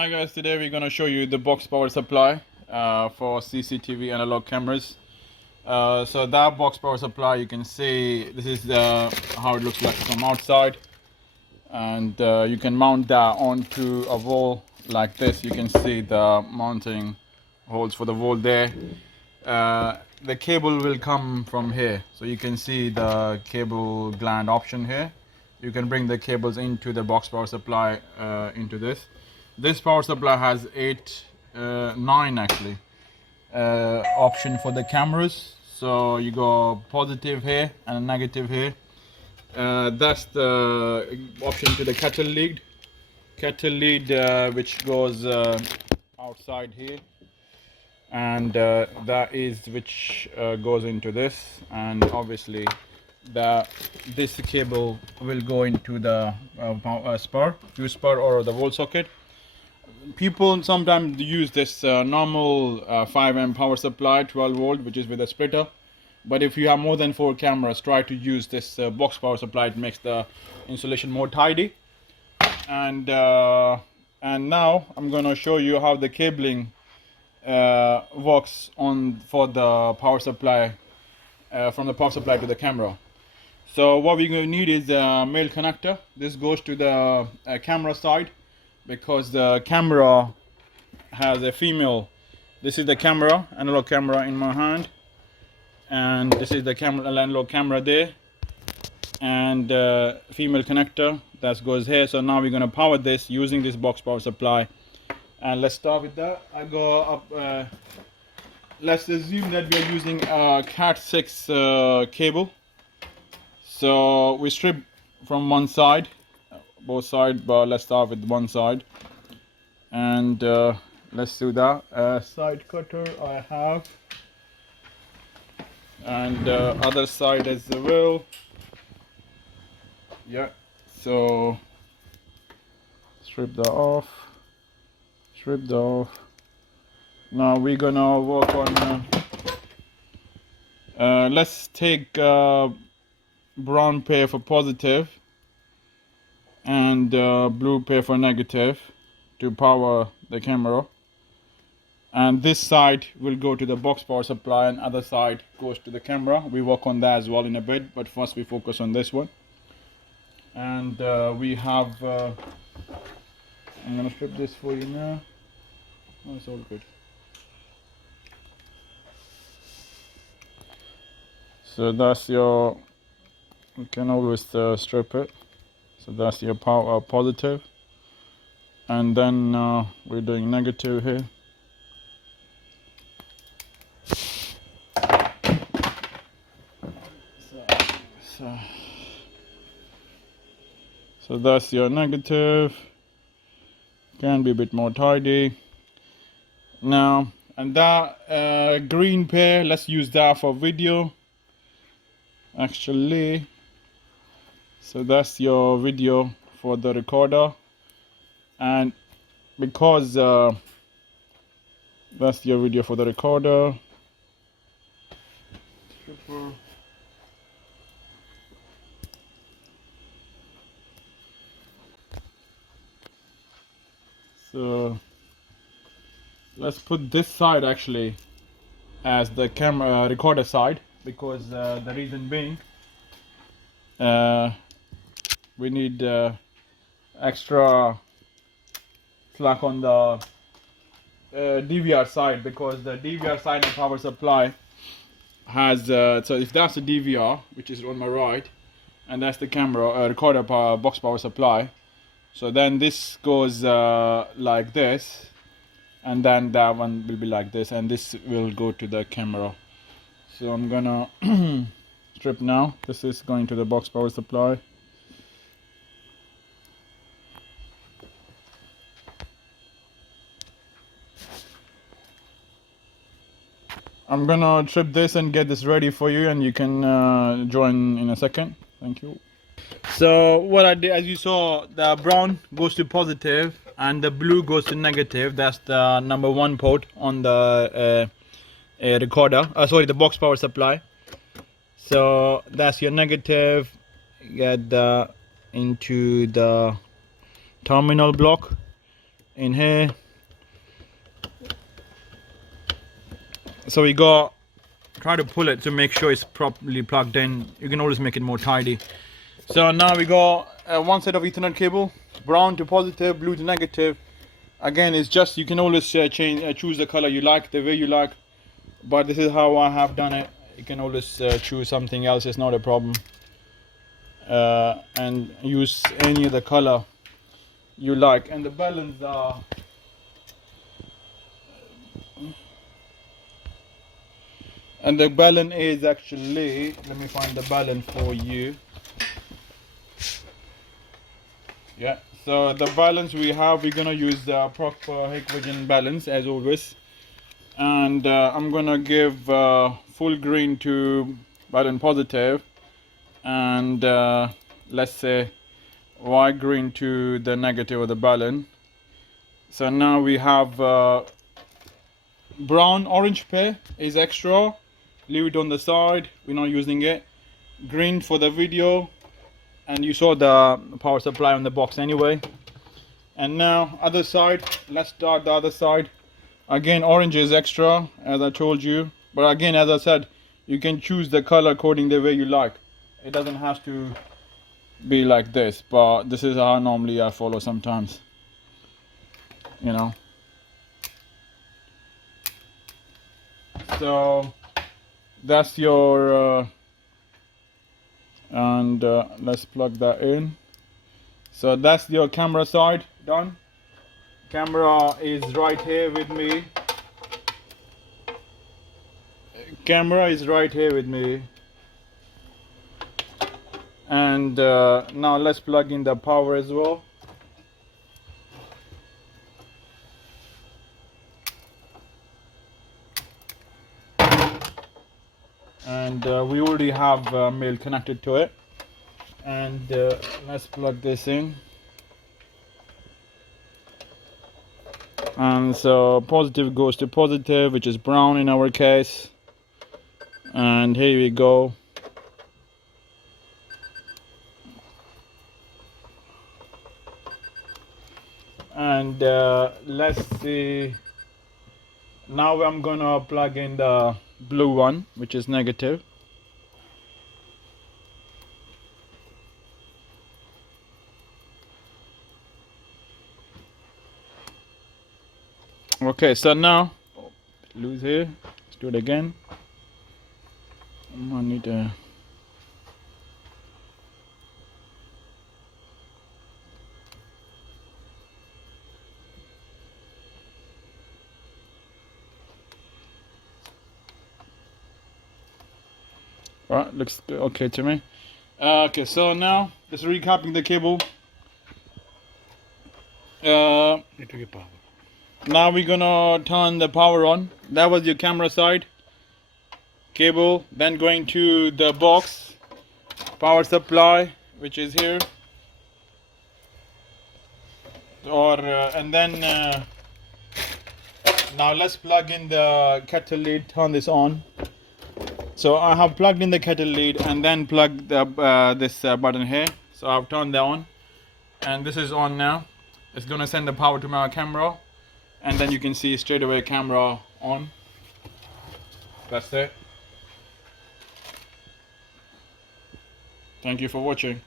Hi guys, today we're going to show you the box power supply for CCTV analog cameras. So that box power supply, you can see this is how it looks like from outside, and you can mount that onto a wall like this. You can see the mounting holes for the wall there. The cable will come from here, so you can see the cable gland option here. You can bring the cables into the box power supply into this. This power supply has 9 actually option for the cameras. So you go positive here and negative here. That's the option to the kettle lead. Kettle lead which goes outside here, and that is which goes into this, and obviously this cable will go into the fuse spur or the wall socket. People sometimes use this normal 5 amp power supply 12 volt, which is with a splitter, but if you have more than 4 cameras, try to use this box power supply. It makes the installation more tidy. And now I'm going to show you how the cabling works for the power supply, from the power supply to the camera. So what we're going to need is a male connector. This goes to the camera side, because the camera has a female. This is the camera, analog camera in my hand, and this is the camera, analog camera there, and female connector that goes here. So now we're going to power this using this box power supply, and let's start with that. I go up, let's assume that we are using a Cat 6 cable. So we strip from one side, both sides, but let's start with one side, and let's do that. Side cutter I have, and other side as well. Yeah, so strip that off. Now we're gonna work on let's take brown pair for positive and blue pair for negative to power the camera, and this side will go to the box power supply and other side goes to the camera. We work on that as well in a bit, but first we focus on this one. And we have I'm gonna strip this for you now. Oh, it's all good. So that's your, you can always strip it. So that's your power positive, and then we're doing negative here. So that's your negative. Can be a bit more tidy now. And that green pair, let's use that for video actually. So that's your video for the recorder, and because that's your video for the recorder. So let's put this side actually as the camera recorder side, because the reason being we need extra slack on the DVR side, because the DVR side of power supply has so if that's the DVR, which is on my right, and that's the camera recorder box power supply, so then this goes like this, and then that one will be like this, and this will go to the camera. So I'm gonna strip now. This is going to the box power supply. I'm gonna strip this and get this ready for you, and you can join in a second. Thank you. So what I did, as you saw, the brown goes to positive and the blue goes to negative. That's the number 1 port on the recorder, sorry, the box power supply. So that's your negative. Get into the terminal block in here. So we got, try to pull it to make sure it's properly plugged in. You can always make it more tidy. So now we got one set of Ethernet cable, brown to positive, blue to negative. Again, it's just, you can always choose the color you like, the way you like, but this is how I have done it. You can always choose something else, it's not a problem, and use any other color you like. And the balance are, and the balun is actually, let me find the balun for you. Yeah, so the balance we have, we're gonna use the proper Hikvision balance as always, and I'm gonna give full green to balun positive, and let's say white green to the negative of the balun. So now we have brown orange pair is extra, leave it on the side, we're not using it. Green for the video, and you saw the power supply on the box anyway. And now other side, let's start the other side. Again, orange is extra as I told you, but again, as I said, you can choose the color according the way you like. It doesn't have to be like this, but this is how normally I follow sometimes, you know. So that's your and let's plug that in. So that's your camera side done. Camera is right here with me. Camera is right here with me. And now let's plug in the power as well. And we already have mail connected to it. And let's plug this in. And so positive goes to positive, which is brown in our case. And here we go. And let's see. Now I'm gonna plug in the blue one, which is negative. Okay, so now lose here. Let's do it again. I need to. Right, looks okay to me. Okay, so now just recapping the cable. Now we're gonna turn the power on. That was your camera side cable. Then going to the box power supply, which is here. And then now let's plug in the kettle lead. Turn this on. So I have plugged in the kettle lead and then plugged the, this button here. So I've turned that on, and this is on now. It's gonna send the power to my camera, and then you can see straight away camera on. That's it. Thank you for watching.